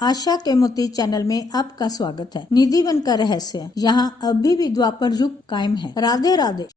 आशा के मोती चैनल में आपका स्वागत है। निधिवन का रहस्य यहाँ अभी भी द्वापर युग कायम है। राधे राधे।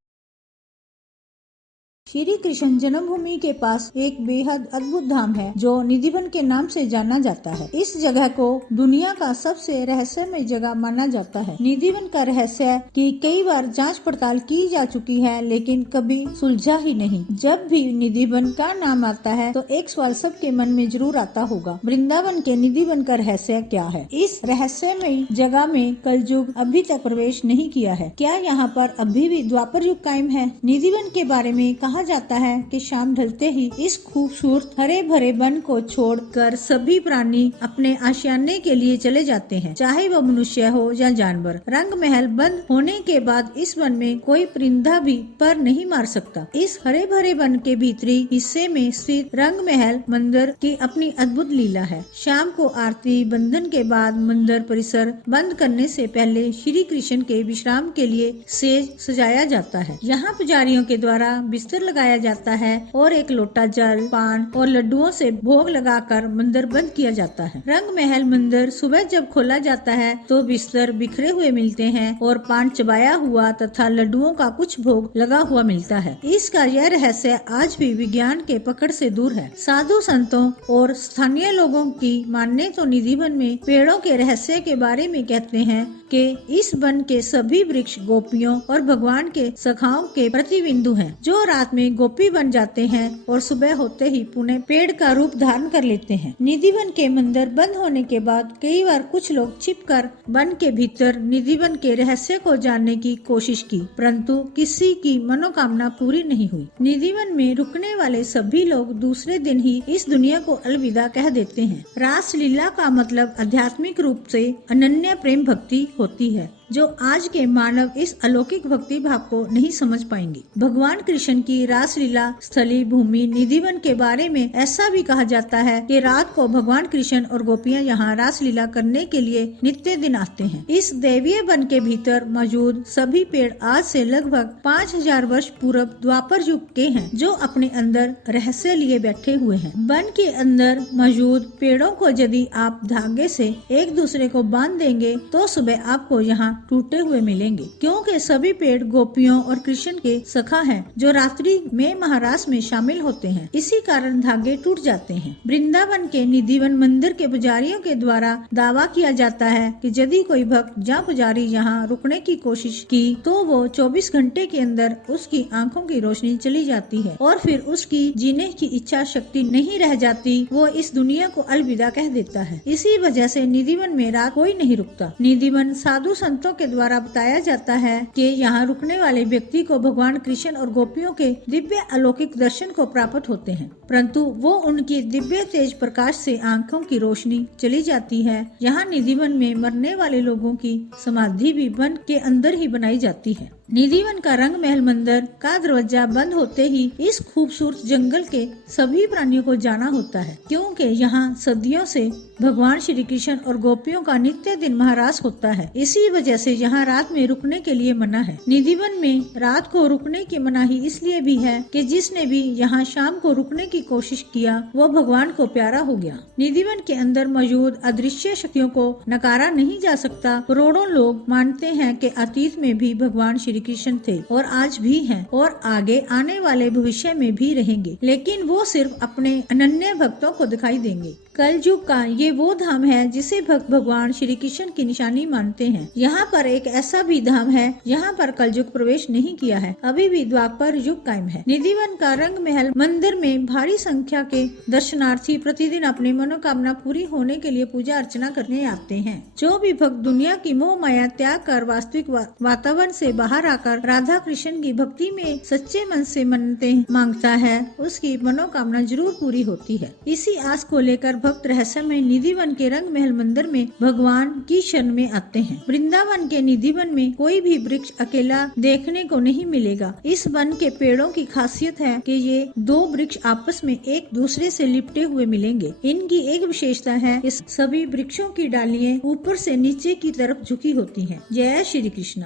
श्री कृष्ण जन्मभूमि के पास एक बेहद अद्भुत धाम है जो निधिवन के नाम से जाना जाता है। इस जगह को दुनिया का सबसे रहस्यमय जगह माना जाता है। निधिवन का रहस्य की कई बार जांच पड़ताल की जा चुकी है, लेकिन कभी सुलझा ही नहीं। जब भी निधिवन का नाम आता है तो एक सवाल सबके मन में जरूर आता होगा, वृंदावन के निधिवन का रहस्य क्या है? इस रहस्यमय जगह में कलयुग अभी तक प्रवेश नहीं किया है। क्या यहाँ पर अभी भी द्वापर युग कायम है? निधिवन के बारे में कहा जाता है कि शाम ढलते ही इस खूबसूरत हरे भरे वन को छोड़कर सभी प्राणी अपने आशियाने के लिए चले जाते हैं, चाहे वह मनुष्य हो या जानवर। रंग महल बंद होने के बाद इस वन में कोई परिंदा भी पर नहीं मार सकता। इस हरे भरे वन के भीतरी हिस्से में स्थित रंग महल मंदिर की अपनी अद्भुत लीला है। शाम को आरती बंधन के बाद मंदिर परिसर बंद करने से पहले श्री कृष्ण के विश्राम के लिए सेज सजाया जाता है। यहाँ पुजारियों के द्वारा बिस्तर लगाया जाता है और एक लोटा जल, पान और लड्डुओं से भोग लगाकर मंदिर बंद किया जाता है। रंग महल मंदिर सुबह जब खोला जाता है तो बिस्तर बिखरे हुए मिलते हैं और पान चबाया हुआ तथा लड्डुओं का कुछ भोग लगा हुआ मिलता है। इसका यह रहस्य आज भी विज्ञान के पकड़ से दूर है। साधु संतों और स्थानीय लोगों की मानने तो निधिवन में पेड़ों के रहस्य के बारे में कहते हैं कि इस वन के सभी वृक्ष गोपियों और भगवान के सखाओं के प्रतिबिंदु हैं, जो रात में गोपी बन जाते हैं और सुबह होते ही पुनः पेड़ का रूप धारण कर लेते हैं। निधिवन के मंदिर बंद होने के बाद कई बार कुछ लोग छिपकर वन के भीतर निधिवन के रहस्य को जानने की कोशिश की, परंतु किसी की मनोकामना पूरी नहीं हुई। निधिवन में रुकने वाले सभी लोग दूसरे दिन ही इस दुनिया को अलविदा कह देते हैं। रास लीला का मतलब आध्यात्मिक रूप से अनन्य प्रेम भक्ति होती है, जो आज के मानव इस अलौकिक भक्ति भाव को नहीं समझ पाएंगे। भगवान कृष्ण की रासलीला स्थली भूमि निधिवन के बारे में ऐसा भी कहा जाता है कि रात को भगवान कृष्ण और गोपियां यहाँ रासलीला करने के लिए नित्य दिन आते हैं। इस दैवीय वन के भीतर मौजूद सभी पेड़ आज से लगभग 5000 वर्ष पूर्व द्वापर युग के हैं, जो अपने अंदर रहस्य लिए बैठे हुए हैं। वन के अंदर मौजूद पेड़ों को यदि आप धागे से एक दूसरे को बांध देंगे तो सुबह आपको यहाँ टूटे हुए मिलेंगे, क्योंकि सभी पेड़ गोपियों और कृष्ण के सखा हैं, जो रात्रि में महारास में शामिल होते हैं। इसी कारण धागे टूट जाते हैं। वृंदावन के निधिवन मंदिर के पुजारियों के द्वारा दावा किया जाता है कि यदि कोई भक्त या पुजारी यहाँ रुकने की कोशिश की तो वो 24 घंटे के अंदर उसकी आंखों की रोशनी चली जाती है और फिर उसकी जीने की इच्छा शक्ति नहीं रह जाती। वो इस दुनिया को अलविदा कह देता है। इसी वजह से निधिवन में रात कोई नहीं रुकता। निधिवन साधु संतों के द्वारा बताया जाता है कि यहाँ रुकने वाले व्यक्ति को भगवान कृष्ण और गोपियों के दिव्य अलौकिक दर्शन को प्राप्त होते हैं, परंतु वो उनकी दिव्य तेज प्रकाश से आंखों की रोशनी चली जाती है। यहाँ निधिवन में मरने वाले लोगों की समाधि भी वन के अंदर ही बनाई जाती है। निधिवन का रंग महल मंदिर का दरवाजा बंद होते ही इस खूबसूरत जंगल के सभी प्राणियों को जाना होता है, क्योंकि यहाँ सदियों से भगवान श्री कृष्ण और गोपियों का नित्य दिन महारास होता है। इसी वजह से यहाँ रात में रुकने के लिए मना है। निधिवन में रात को रुकने की मनाही इसलिए भी है कि जिसने भी यहाँ शाम को रुकने की कोशिश किया वो भगवान को प्यारा हो गया। निधिवन के अंदर मौजूद अदृश्य शक्तियों को नकारा नहीं जा सकता। करोड़ों लोग मानते हैं कि अतीत में भी भगवान श्री कृष्ण थे और आज भी हैं और आगे आने वाले भविष्य में भी रहेंगे, लेकिन वो सिर्फ अपने अनन्य भक्तों को दिखाई देंगे। कलयुग का ये वो धाम है जिसे भक्त भगवान श्री कृष्ण की निशानी मानते हैं। यहाँ पर एक ऐसा भी धाम है यहाँ पर कलयुग प्रवेश नहीं किया है, अभी भी द्वापर युग कायम है। निधिवन का रंग महल मंदिर में भारी संख्या के दर्शनार्थी प्रतिदिन अपनी मनोकामना पूरी होने के लिए पूजा अर्चना करने आते हैं। जो भी भक्त दुनिया की मोह माया त्याग कर वास्तविक वातावरण से बाहर आकर राधा कृष्ण की भक्ति में सच्चे मन से मन्नते मांगता है, उसकी मनोकामना जरूर पूरी होती है। इसी आस को लेकर भक्त रहस्यमय निधिवन के रंग महल मंदिर में भगवान की शरण में आते हैं। वृंदावन के निधिवन में कोई भी वृक्ष अकेला देखने को नहीं मिलेगा। इस वन के पेड़ों की खासियत है कि ये दो वृक्ष आपस में एक दूसरे से लिपटे हुए मिलेंगे। इनकी एक विशेषता है, इस सभी वृक्षों की डालियां ऊपर से नीचे की तरफ झुकी होती हैं। जय श्री कृष्ण।